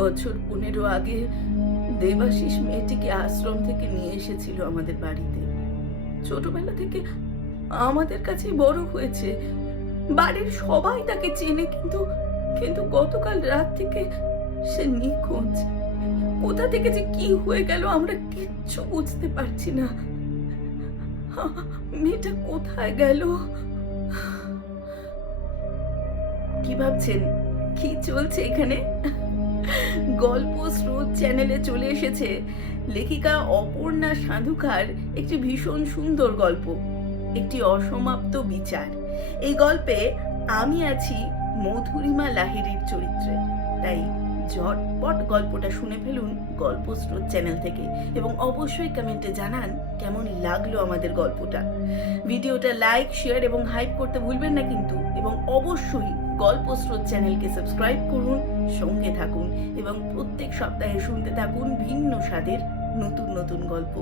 বছর 15 আগে দেবাশিস মেয়েটিকে আশ্রম থেকে নিয়ে এসেছিল আমাদের বাড়িতে। ছোটবেলা থেকে আমাদের কাছে বড় হয়েছে, বাড়ির সবাই তাকে চেনে, কিন্তু কিন্তু গতকাল রাত থেকে সে নিখোঁজ। কোথা থেকে যে কি হয়ে গেল আমরা কিচ্ছু বুঝতে পারছি না। মেয়েটা কোথায় গেল? কি ভাবছেন? কি চলছে এখানে? গল্প স্রোত চ্যানেলে চলে এসেছে লেখিকা অপর্ণা সাধুকার একটি ভীষণ সুন্দর গল্প, একটি অসমাপ্ত বিচার। এই গল্পে আমি আছি মধুরিমা লাহিড়ীর চরিত্রে। তাই ঝটপট গল্পটা শুনে ফেলুন গল্প স্রোত চ্যানেল থেকে, এবং অবশ্যই কমেন্টে জানান কেমন লাগলো আমাদের গল্পটা। ভিডিওটা লাইক, শেয়ার এবং হাইপ করতে ভুলবেন না কিন্তু, এবং অবশ্যই গল্প স্রোত চ্যানেলকে সাবস্ক্রাইব করুন, সঙ্গে থাকুন এবং প্রত্যেক সপ্তাহে শুনতে থাকুন ভিন্ন স্বাদের নতুন নতুন গল্প।